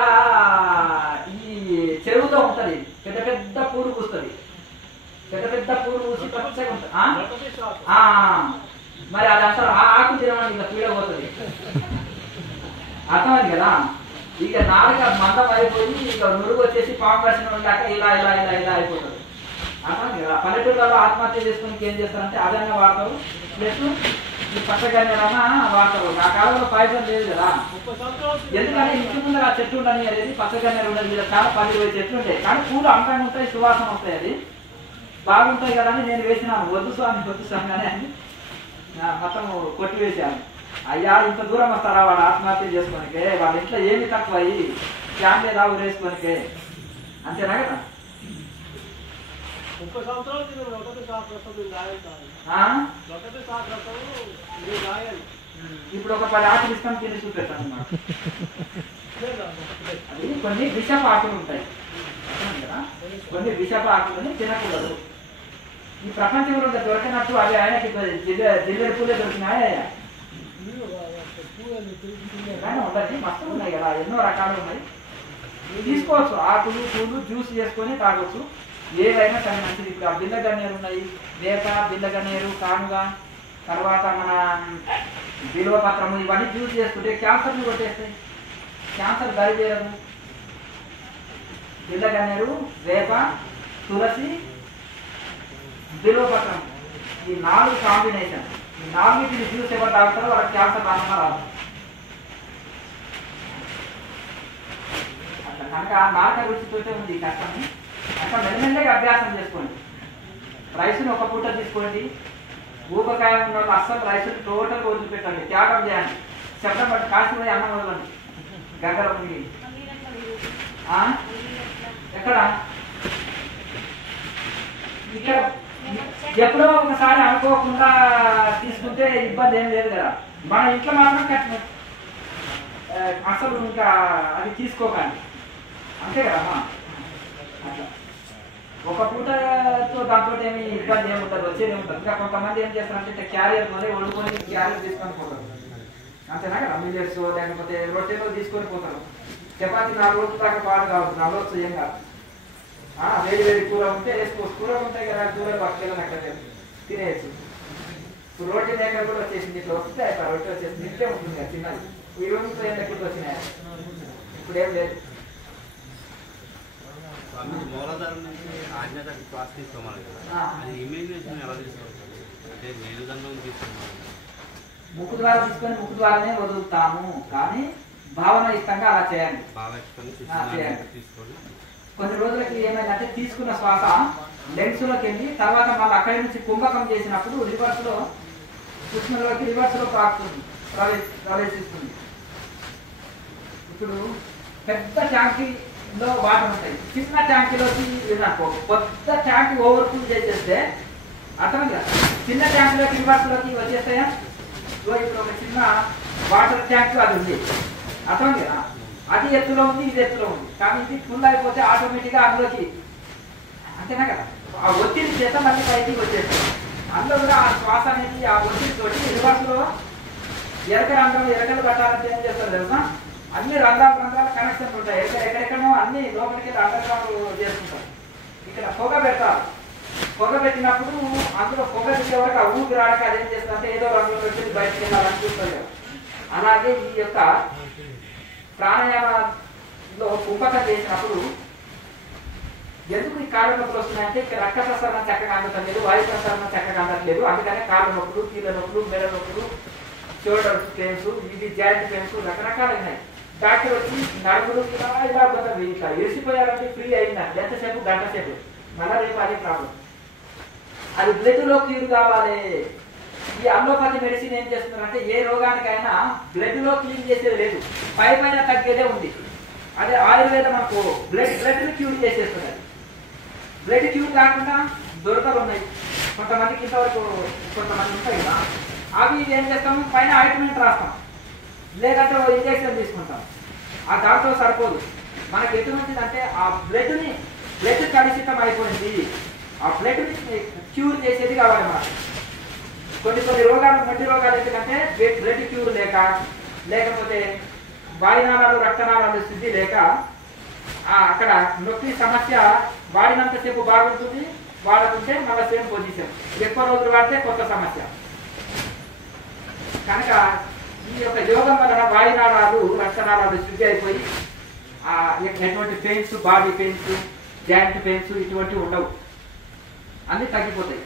ఈ చెరువుతో ఉంటది, పెద్ద పెద్ద పూలు పూస్తుంది, పెద్ద పెద్ద పూలు పూసి పచ్చగా ఉంటుంది. మరి అది అంటారు ఆ ఆకు తినమని ఇంకా పీడ పోతుంది, అర్థమైంది కదా. ఇక నాలుక మందం అయిపోయి ఇక నురుగు వచ్చేసి పాము దర్శనం ఉంటాక ఇలా ఇలా ఇలా ఇలా అయిపోతుంది, అర్థమైంది కదా. పల్లెటూళ్ళలో ఆత్మహత్య చేసుకుని ఏం చేస్తారంటే అదన్నా వాడతారు, ప్లస్ ఈ పచ్చగన్నేరన్నా వాడతారు. ఆ కాలంలో పాయసం లేదు కదా, ఎందుకంటే ఇంటి ముందు ఆ చెట్లు ఉండని అనేది పచ్చగన్నేరు ఉండదు, మీద చాలా 10-20 చెట్లు ఉంటాయి. కానీ పూలు అంతంగా ఉంటాయి, సువాసన వస్తాయి. అది బాగుంటాయి కదా అని నేను వేసినాను. వద్దు స్వామి అని మొత్తం కొట్టివేశాను. అయ్యా ఇంత దూరం వస్తారా వాడు ఆత్మహత్య చేసుకోనికే, వాళ్ళ ఇంట్లో ఏమి తక్కువ అయ్యి ఫ్యామిలీ రా ఊరేసుకోనికే, అంతేనా కదా? 30 సంవత్సరాల క్రితం ఒకటి శాస్త్రసం రాయాలి, ఒకటి శాస్త్రసం మీరు రాయాలి. ఇప్పుడు ఒక 10 ఆకులు ఇస్తాం, తిని చూపెట్టాను అన్నమాట. అది కొన్ని విషప ఆకులు ఉంటాయి కదా, కొన్ని విషప ఆకులని తినకూడదు. ఈ ప్రపంచంలో దొరకనట్టు అవి ఆయనకి జిల్లెడు పూలే దొరికినాయా? ఉండదు, మస్తు ఉన్నాయి కదా, ఎన్నో రకాలు ఉన్నాయి. తీసుకోవచ్చు, ఆకులు పూలు జ్యూస్ చేసుకొని తాగొచ్చు, ఏదైనా చాలా మంచిది. ఇప్పుడు ఆ బిల్ల గన్నేరు ఉన్నాయి, వేప బిల్ల గన్నేరు, కానుగ, తర్వాత మన బిల్వపత్రము, ఇవన్నీ జ్యూస్ చేసుకుంటే క్యాన్సర్ని కొట్టేస్తాయి, క్యాన్సర్ దరి చేయదు. బిల్ల గన్నేరు, వేప, తులసి, బిల్వపత్రం, ఈ 4 కాంబినేషన్. ఈ 4 జ్యూస్ ఎవరు తాగుతారో వాళ్ళకి క్యాన్సర్ రాకుండా రాదు. అట్లా కనుక నాక రుచితోటే ఉంది ఈ కష్టం. అట్లా మెల్లమెల్లగా అభ్యాసం చేసుకోండి. రైస్ని ఒక పూట తీసుకోండి. ఊపకాయ ఉన్న వాళ్ళు అస్సలు రైస్ని టోటల్గా వదిలిపెట్టండి, త్యాగం చేయండి. శబ్దం పట్టి కాసిపోయి అన్నం వదలండి. గంగర మునిగి ఎక్కడ ఇక్కడ ఎప్పుడో ఒకసారి అనుకోకుండా తీసుకుంటే ఇబ్బంది ఏం లేదు కదా. మన ఇంట్లో మాత్రం అసలు ఇంకా అది తీసుకోకండి, అంతే కదమ్మా. అట్లా ఒక పూటతో దాంతో ఏమి ఇబ్బంది ఏముంటుంది, వచ్చేది ఏముంటుంది. ఇంకా కొంతమంది ఏం చేస్తారంటే క్యారియర్ మళ్ళీ వండుకొని క్యారియర్ తీసుకొని పోతారు, అంతేనా కదా. మిల్లెట్స్ లేకపోతే రొట్టెలో తీసుకొని పోతారు. చపాతీ 4 రోజుల దాకా పాడు కావచ్చు, 4 రోజులు ఏం కాదు. వేడి వేడి కూర ఉంటే వేసుకోవచ్చు, కూర ఉంటాయి కదా, కూరలు పట్టుకెళ్ళని అక్కడ తినేయచ్చు. ఇప్పుడు రోటీ మేకర్ కూడా వచ్చేసింది, ఇట్లా వస్తే అయిపోయి రొట్టె వచ్చేసింది, ఇంటే ఉంటుంది కదా చిన్నది. ఈ రోజు ఎక్కడ వచ్చినాయి, ఇప్పుడు ఏం లేదు. ముక్కు ద్వారా తీసుకొని ముక్కు ద్వారానే వదులుతాము, కానీ భావన ఇష్టంగా అలా చేయండి. కొన్ని రోజులకి ఏమైందంటే తీసుకున్న శ్వాస లెగ్స్ లోకి వెళ్ళి తర్వాత మళ్ళీ అక్కడి నుంచి కుంభకం చేసినప్పుడు రివర్స్ లో కృష్ణలోకి రివర్స్ లో ప్రవేశిస్తుంది. ఇప్పుడు పెద్ద ట్యాంకీలో వాటర్ ఉంటాయి, చిన్న ట్యాంకీలోకి వెళ్ళాకో పెద్ద ట్యాంకీ ఓవర్ ఫుల్ చేసేస్తే అర్థమైందా, చిన్న ట్యాంకీలోకి రివర్స్ లోకి వచ్చేస్తాయా. ఇప్పుడు ఒక చిన్న వాటర్ ట్యాంక్ అది ఉంది, అర్థమైంది కదా. అది ఎత్తులో ఉంది, ఇది ఎత్తులో ఉంది, కానీ ఇది ఫుల్ అయిపోతే ఆటోమేటిక్గా అందులోకి, అంతేనా కదా. ఆ ఒత్తిడి చేత మళ్ళీ పైకి వచ్చేస్తుంది. అందులో కూడా ఆ శ్వాస అనేది ఆ ఒత్తిడితోటి రివర్స్ లో ఎరకలు కట్టాలంటే ఏం చేస్తారు తెలుసా, అన్ని రంధ్రాలు కనెక్షన్స్ ఉంటాయి. ఎక్కడెక్కడో అన్ని లోపలికి అండర్ గ్రౌండ్ చేసుకుంటారు. ఇక్కడ పొగ పెడతారు, పొగ పెట్టినప్పుడు అందులో పొగ దిగే వరకు ఆ ఊపి రాడక అదేం చేస్తుందంటే ఏదో రంగులో పెట్టి బయటకు వెళ్ళాలని చూస్తారు కదా. అలాగే ఈ యొక్క ప్రాణాయామంలో కుంభకం చేసినప్పుడు ఎందుకు ఈ కాళ్ళ నొప్పులు వస్తున్నాయంటే ఇక్కడ రక్త ప్రసరణ చక్కగా అందటం లేదు, వాయు ప్రసరణ చక్కగా అందట్లేదు. అందుకనే కాళ్ళ నొప్పులు, కీళ్ళ నొప్పులు, మెడ నొప్పులు, షోల్డర్ పెయిన్స్, ఇవి జాయింట్ పెయిన్స్ రకరకాలు ఉన్నాయి. డాక్టర్ వచ్చి నడుములు ఇలా కొంత ఇట్లా ఎరిసిపోయారంటే ఫ్రీ అయిందా ఎంతసేపు, గంట సేపు, మళ్ళీ రేపు అదే ప్రాబ్లం. అది బ్లడ్ లో క్యూర్ కావాలి. ఈ అలోపతి మెడిసిన్ ఏం చేస్తున్నారంటే ఏ రోగానికైనా బ్లడ్ లో క్లీన్ చేసేది లేదు, పైన తగ్గేదే ఉంది. అదే ఆయుర్వేదం మనకు బ్లడ్ ని క్యూర్ చేసేస్తున్నది. బ్లడ్ క్యూర్ కాకుండా దొరకలు ఉన్నాయి కొంతమందికి, ఇంతవరకు కొంతమంది ఉంటాయి కదా, అవి ఏం చేస్తాము పైన ఆయింట్మెంట్ రాస్తాం, లేదంటే ఇంజెక్షన్ తీసుకుంటాం. ఆ దాంతో సరిపోదు. మనకి ఎటువంటిదంటే ఆ బ్లడ్ కలుషితం అయిపోయింది, ఆ బ్లడ్ ని క్యూర్ చేసేది కావాలి మనకు. కొన్ని రోగాలు, మొండి రోగాలు ఎందుకంటే బ్లడ్ క్యూర్ లేకపోతే వాయునాళాలు, రక్తనాళాలు శుద్ధి లేక అక్కడ నొప్పి సమస్య వాడినంతసేపు బాగుంటుంది, వాడకుంటే మళ్ళీ సేమ్ పొజిషన్, ఎక్కువ రోజులు వాడితే కొత్త సమస్య. కనుక ఈ యొక్క యోగం వలన వాయునాళాలు, రక్తనాళాలు శుద్ధి అయిపోయి ఎటువంటి pains, body pains, joint pains ఇటువంటివి ఉండవు, అన్నీ తగ్గిపోతాయి.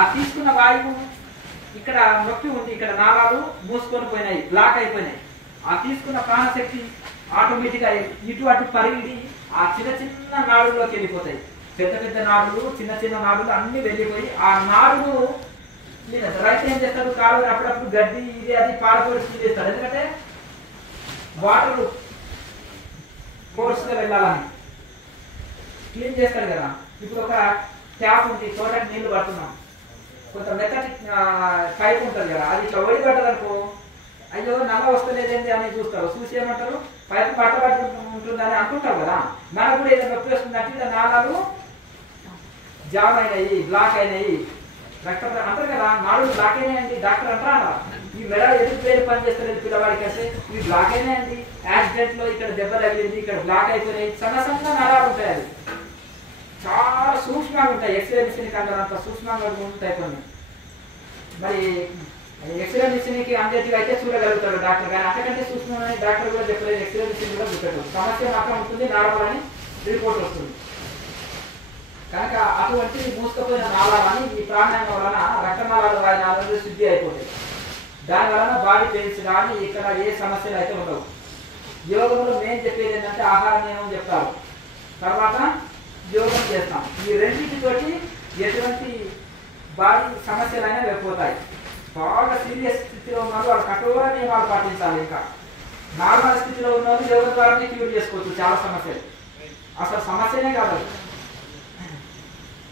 ఆ తీసుకున్న వాయువు ఇక్కడ నొప్పి ఉంది, ఇక్కడ నాళాలు మూసుకొని పోయినాయి, బ్లాక్ అయిపోయినాయి. ఆ తీసుకున్న ప్రాణశక్తి ఆటోమేటిక్గా ఇటు అటు పరిగి ఆ చిన్న చిన్న నాడుల్లోకి వెళ్ళిపోతాయి. పెద్ద పెద్ద నాడులు చిన్న చిన్న నాడులు అన్ని వెళ్ళిపోయి ఆ నాడు రైతు ఏం చేస్తాడు కాలు అప్పుడప్పుడు గడ్డి ఇది అది పాలతోటి చేస్తాడు ఎందుకంటే వాటర్ ఫోర్స్గా వెళ్ళాలని క్లీన్ చేస్తాడు కదా. ఇప్పుడు ఒక ట్యాప్ ఉంది తోటకి నీళ్లు పడుతున్నాం కొంత మెత్తటి పైప్ ఉంటుంది కదా అది ఇట్లా ఒడిపడ్డదనుకో అయ్యో నల్ల వస్తలేదేంటి అని చూస్తారు చూసి ఏమంటారు పైపు పట్టబట్టి ఉంటుందని అనుకుంటారు కదా. మనకు కూడా ఏదైనా నొప్పి వస్తుందంటే ఇలా నాళాలు జామ్ అయినాయి బ్లాక్ అయినాయి రక్తం అంటారు కదా నాడు బ్లాక్ అయినాయండి డాక్టర్ అంటారా ఈ మెడ ఎందుకు పేరు పనిచేస్తలేదు పిల్లవాడికి అంటే ఇవి బ్లాక్ అయినాయండి యాక్సిడెంట్ లో ఇక్కడ దెబ్బ తగిలింది ఇక్కడ బ్లాక్ అయిపోయినాయి సన్న సన్న నరాలు ఉంటాయి అది చాలా సూక్ష్మంగా ఉంటాయి ఎక్స్రే మిషన్ అంత సూక్ష్మంగా ఉంటాయి కొన్ని. మరి ఎక్స్రే మిషన్కి అందేటిగా అయితే చూడగలుగుతాడు డాక్టర్ కానీ అంతకంటే సూక్ష్మమైన డాక్టర్ కూడా చెప్పలేదు ఎక్స్రే మిషన్ కూడా చూపెట్టు సమస్య మాత్రం ఉంటుంది నార్మల్ అని రిపోర్ట్ వస్తుంది. కనుక అటువంటి మూసుకపోయిన నాళాలని ఈ ప్రాణాయామం వలన రక్తనాళాలు వాయినాలు శుద్ధి అయిపోతాయి. దాని వలన బాడీ పెయిన్స్ కానీ ఇక్కడ ఏ సమస్యలు అయితే ఉండవు. యోగంలో మేము చెప్పేది ఏంటంటే ఆహార నియమం చెప్తారు తర్వాత యోగం చేస్తాం. ఈ రెండింటితోటి ఎటువంటి బాడీ సమస్యలైనా వెళ్ళిపోతాయి. బాగా సీరియస్ స్థితిలో ఉన్నారు వాళ్ళు కఠోర నియమాలు పాటించాలి. ఇంకా నార్మల్ స్థితిలో ఉన్న యోగం ద్వారానే క్యూర్ చేసుకోవచ్చు చాలా సమస్యలు అసలు సమస్యనే కాదు.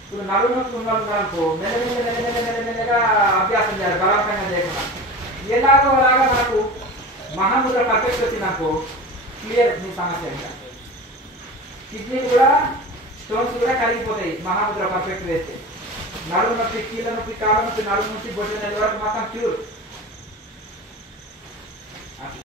ఇప్పుడు నలుగురు ఉన్నారనుకో మెల్లమెల్లగా అభ్యాసం చేయాలి బలవంతంగా చేయకుండా ఎలాగో అలాగా మనకు మహాముద్ర పర్ఫెక్ట్ వచ్చిందనుకో క్లియర్ మీ సమస్య. ఇంకా కిడ్నీ కూడా స్టోన్స్ కూడా కరిగిపోతాయి మహాముద్ర పర్ఫెక్ట్ వేస్తే. నడుము నొప్పి కీళ్ళ నొప్పి కాళ్ళ నొప్పి నడుము నుంచి బొట్టిన వరకు మొత్తం క్యూర్.